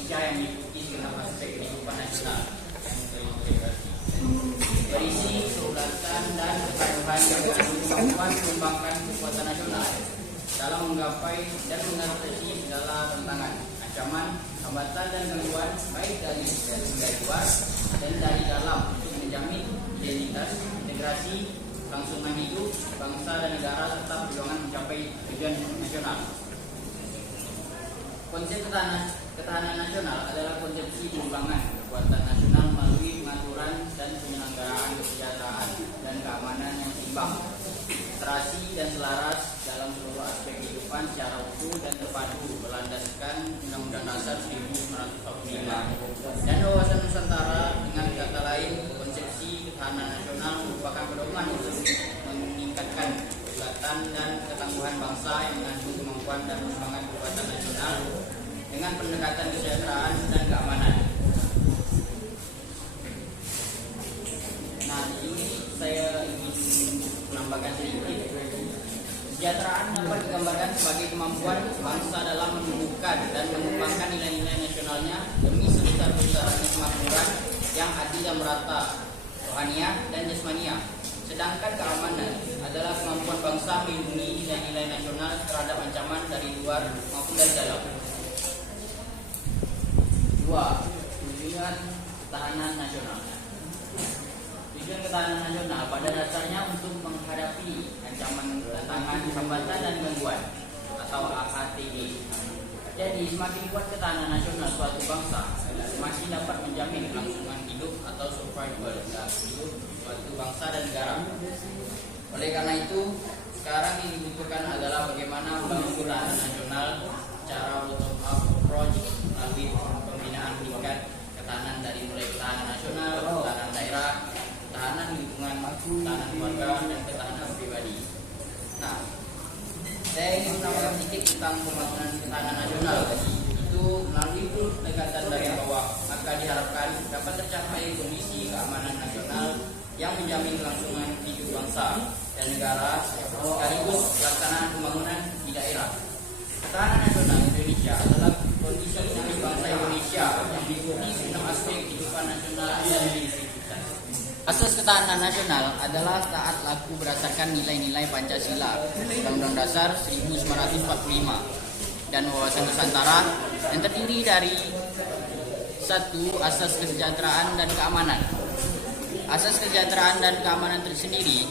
Indonesia yang meliputi segenap aspek kehidupan nasional yang terintegrasi, berisi kedaulatan dan kepaduan yang mengandung kemampuan mengembangkan kekuatan nasional dalam menggapai dan mengatasi segala tantangan, ancaman, hambatan dan gangguan baik dari luar dan dari dalam untuk menjamin identitas, integrasi, kelangsungan hidup bangsa dan negara serta perjuangan mencapai tujuan nasional. Konsep ketahanan nasional adalah konsepsi pengembangan kekuatan nasional melalui pengaturan dan penyelenggaraan kesejahteraan dan keamanan yang seimbang, terasi dan selaras dalam seluruh aspek kehidupan secara utuh dan terpadu berlandaskan Undang-Undang Dasar 1945 dan wawasan Nusantara. Dengan kata lain, konsepsi ketahanan nasional merupakan pedoman untuk meningkatkan kekuatan dan ketangguhan bangsa yang mengandung kemampuan dan pengembangan kekuatan nasional dengan pendekatan kesejahteraan dan keamanan. Nah, di sini saya ingin menambahkan sedikit. Kesejahteraan dapat digambarkan sebagai kemampuan bangsa dalam menumbuhkan dan mengembangkan nilai-nilai nasionalnya demi sebesar-besarnya kemakmuran yang adil dan merata, rohaniah dan jasmaniah. Sedangkan keamanan adalah kemampuan bangsa melindungi nilai-nilai nasional terhadap ancaman dari luar maupun dari dalam. 2. Tujuan ketahanan nasional. Tujuan ketahanan nasional pada dasarnya untuk menghadapi ancaman, tantangan, hambatan dan gangguan atau AHTG. Jadi semakin kuat ketahanan nasional suatu bangsa, semakin dapat menjamin kelangsungan hidup atau survival hidup suatu bangsa dan negara. Oleh karena itu, sekarang yang dibutuhkan adalah bagaimana membangun ketahanan nasional secara bottom up approach melalui pembinaan tingkat ketahanan dari mulai ketahanan nasional, ketahanan daerah, ketahanan lingkungan, ketahanan keluarga, dan ketahanan pribadi. Nah, saya ingin menambahkan sedikit tentang pembangunan ketahanan nasional tadi. Itu melalui pendekatan dari bawah, maka diharapkan dapat tercapai kondisi keamanan nasional yang menjamin kelangsungan hidup bangsa dan negara sekaligus pelaksanaan pembangunan di daerah. Ketahanan nasional Indonesia adalah kondisi dinamis bangsa Indonesia yang meliputi segenap aspek kehidupan nasional dan berintegritas. Asas ketahanan nasional adalah taat laku berdasarkan nilai-nilai Pancasila, Undang-Undang Dasar 1945 dan wawasan Nusantara yang terdiri dari 1. Asas kesejahteraan dan keamanan. Asas kesejahteraan dan keamanan tersendiri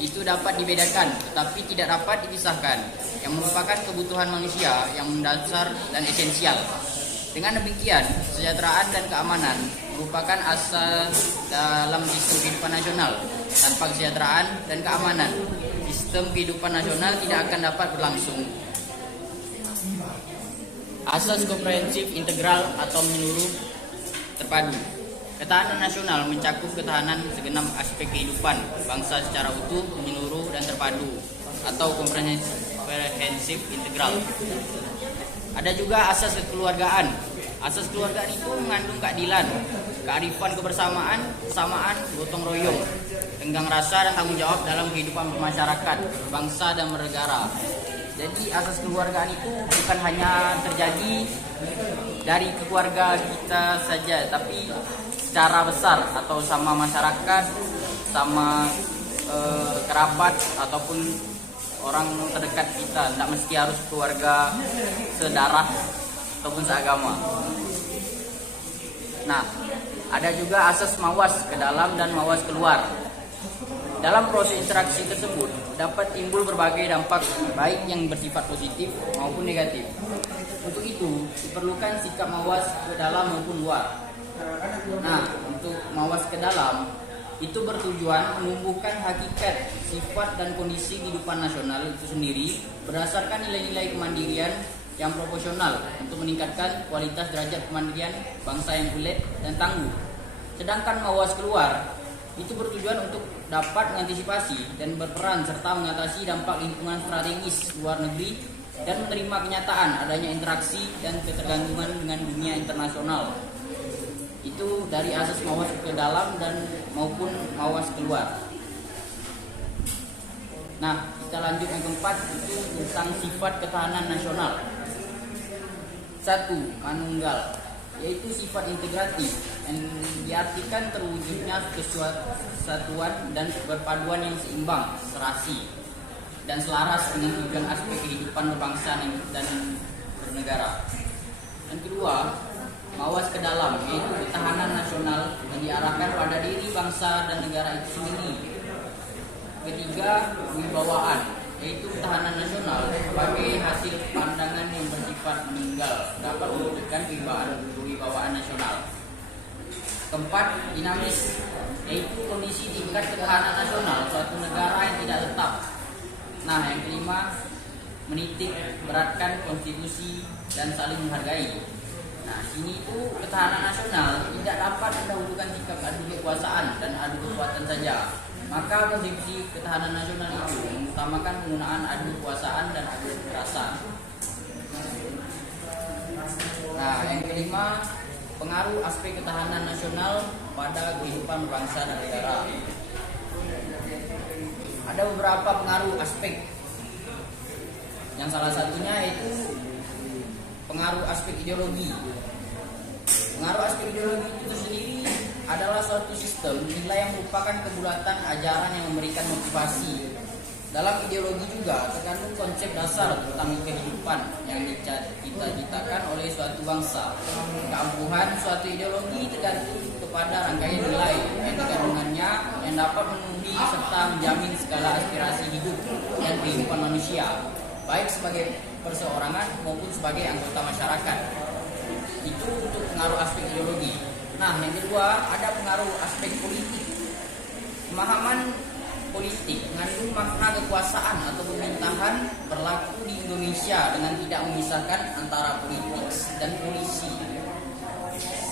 itu dapat dibedakan tetapi tidak dapat dipisahkan, yang merupakan kebutuhan manusia yang mendasar dan esensial. Dengan demikian, kesejahteraan dan keamanan merupakan asas dalam sistem kehidupan nasional. Tanpa kesejahteraan dan keamanan, sistem kehidupan nasional tidak akan dapat berlangsung. Asas komprehensif integral atau menyeluruh terpadu. Ketahanan nasional mencakup ketahanan segenap aspek kehidupan bangsa secara utuh, menyeluruh, dan terpadu atau komprehensif integral. Ada juga asas kekeluargaan. Asas kekeluargaan itu mengandung keadilan, kearifan kebersamaan, kesamaan, gotong royong, tenggang rasa dan tanggung jawab dalam kehidupan masyarakat, bangsa dan bernegara. Jadi asas kekeluargaan itu bukan hanya terjadi dari keluarga kita saja, tapi secara besar atau sama masyarakat, sama kerabat ataupun orang terdekat kita. Tidak mesti harus keluarga sedarah ataupun seagama. Nah, ada juga asas mawas ke dalam dan mawas keluar. Dalam proses interaksi tersebut dapat timbul berbagai dampak baik yang bersifat positif maupun negatif. Untuk itu diperlukan sikap mawas ke dalam maupun luar. Nah, untuk mawas ke dalam itu bertujuan menumbuhkan hakikat, sifat dan kondisi kehidupan nasional itu sendiri berdasarkan nilai-nilai kemandirian yang proporsional untuk meningkatkan kualitas derajat kemandirian bangsa yang kuat dan tangguh. Sedangkan mawas keluar itu bertujuan untuk dapat mengantisipasi dan berperan serta mengatasi dampak lingkungan strategis luar negeri dan menerima kenyataan adanya interaksi dan ketergantungan dengan dunia internasional. Itu dari asas mawas ke dalam dan maupun mawas keluar. Nah, kita lanjut yang keempat, itu tentang sifat ketahanan nasional. Satu, manunggal, yaitu sifat integratif yang diartikan terwujudnya kesatuan dan berpaduan yang seimbang, serasi, dan selaras dengan tujuan aspek kehidupan berbangsa dan bernegara. Yang kedua, mawas ke dalam, yaitu ketahanan nasional yang diarahkan pada diri bangsa dan negara itu sendiri. Ketiga, wibawaan, yaitu ketahanan nasional sebagai hasil pandangan yang bersifat meninggal dapat mewujudkan kewibawaan nasional. Keempat, dinamis, yaitu kondisi tingkat ketahanan nasional suatu negara yang tidak tetap. Nah, yang kelima, menitik beratkan konstitusi dan saling menghargai. Nah, sini itu ketahanan nasional tidak dapat mendahulukan sikap adu kekuasaan dan adu kekuatan saja. Maka konsepsi ketahanan nasional itu mengutamakan penggunaan adu kekuasaan dan adu kekerasan. Nah, yang kelima, pengaruh aspek ketahanan nasional pada kehidupan bangsa dan negara. Ada beberapa pengaruh aspek. Yang salah satunya yaitu pengaruh aspek ideologi. Pengaruh aspek ideologi itu sendiri adalah suatu sistem nilai yang merupakan kebulatan ajaran yang memberikan motivasi. Dalam ideologi juga terkandung konsep dasar tentang kehidupan yang dicita-citakan oleh suatu bangsa. Keampuhan suatu ideologi tergantung kepada rangkaian nilai yang dikandungannya yang dapat memenuhi serta menjamin segala aspirasi hidup dan kehidupan manusia, baik sebagai perseorangan maupun sebagai anggota masyarakat. Itu untuk pengaruh aspek ideologi. Nah, yang kedua, ada pengaruh aspek politik. Pemahaman politik mengandung makna kekuasaan atau pemerintahan berlaku di Indonesia dengan tidak memisahkan antara politik dan polisi,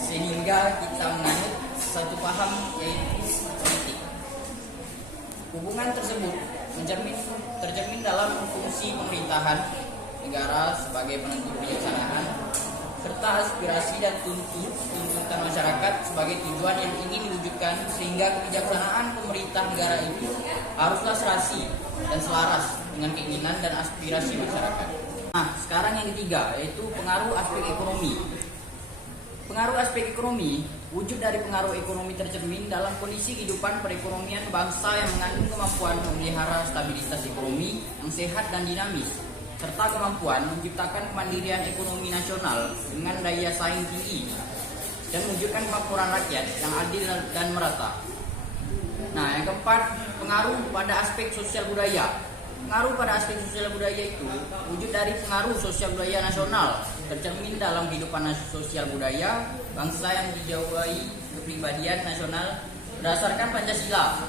sehingga kita menganut satu paham yaitu politik. Hubungan tersebut tercermin dalam fungsi pemerintahan negara sebagai penentu kebijaksanaan serta aspirasi dan tuntutan masyarakat sebagai tujuan yang ingin diwujudkan, sehingga kebijaksanaan pemerintah negara itu haruslah serasi dan selaras dengan keinginan dan aspirasi masyarakat. Nah, sekarang yang ketiga yaitu pengaruh aspek ekonomi. Pengaruh aspek ekonomi, wujud dari pengaruh ekonomi tercermin dalam kondisi kehidupan perekonomian bangsa yang mengandung kemampuan memelihara stabilitas ekonomi yang sehat dan dinamis, serta kemampuan menciptakan kemandirian ekonomi nasional dengan daya saing tinggi dan mewujudkan kemakmuran rakyat yang adil dan merata. Nah, yang keempat, pengaruh pada aspek sosial budaya. Pengaruh pada aspek sosial budaya itu wujud dari pengaruh sosial budaya nasional tercermin dalam kehidupan sosial budaya bangsa yang dijauhi kepribadian nasional berdasarkan Pancasila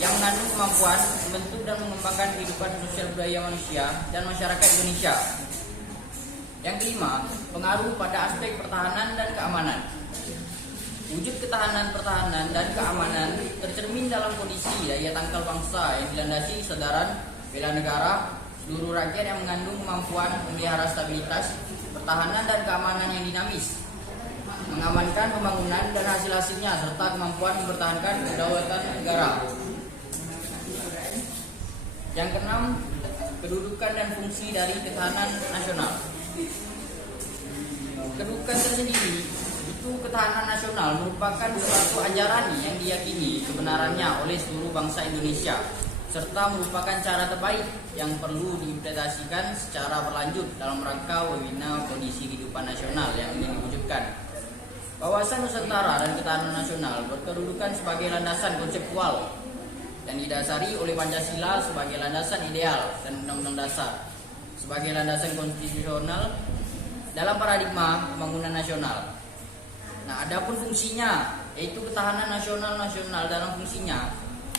yang mengandung kemampuan membentuk dan mengembangkan kehidupan sosial budaya manusia dan masyarakat Indonesia. Yang kelima, pengaruh pada aspek pertahanan dan keamanan. Wujud pertahanan dan keamanan tercermin dalam kondisi daya tangkal bangsa yang dilandasi kesadaran bela negara seluruh rakyat yang mengandung kemampuan memelihara stabilitas, pertahanan dan keamanan yang dinamis, mengamankan pembangunan dan hasil-hasilnya serta kemampuan mempertahankan kedaulatan negara. Yang keenam, kedudukan dan fungsi dari ketahanan nasional. Kedudukan tersendiri itu ketahanan nasional merupakan suatu ajaran yang diyakini kebenarannya oleh seluruh bangsa Indonesia, serta merupakan cara terbaik yang perlu diimplementasikan secara berlanjut dalam rangka membina kondisi kehidupan nasional yang ingin diwujudkan. Wawasan Nusantara dan ketahanan nasional berkedudukan sebagai landasan konseptual dan didasari oleh Pancasila sebagai landasan ideal dan Undang-Undang Dasar sebagai landasan konstitusional dalam paradigma pembangunan nasional. Nah, adapun fungsinya yaitu ketahanan nasional dalam fungsinya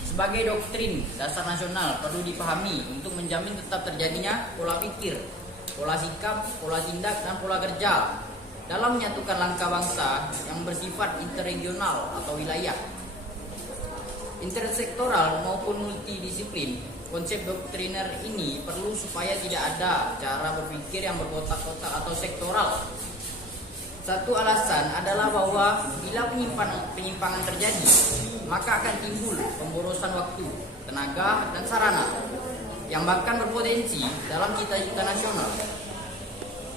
sebagai doktrin dasar nasional perlu dipahami untuk menjamin tetap terjadinya pola pikir, pola sikap, pola tindak dan pola kerja dalam menyatukan langkah bangsa yang bersifat interregional atau wilayah, intersektoral maupun multidisiplin. Konsep doktriner ini perlu supaya tidak ada cara berpikir yang berkotak-kotak atau sektoral. Satu alasan adalah bahwa bila penyimpangan terjadi, maka akan timbul pemborosan waktu, tenaga, dan sarana yang bahkan berpotensi dalam cita-cita nasional.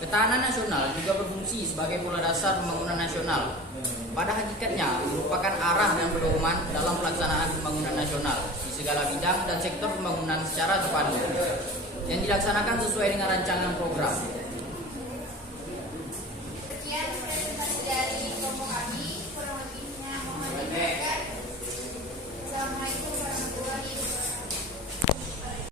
Ketahanan nasional juga berfungsi sebagai pola dasar pembangunan nasional. Pada hakikatnya merupakan arah dan pedoman dalam pelaksanaan pembangunan nasional di segala bidang dan sektor pembangunan secara terpadu yang dilaksanakan sesuai dengan rancangan program.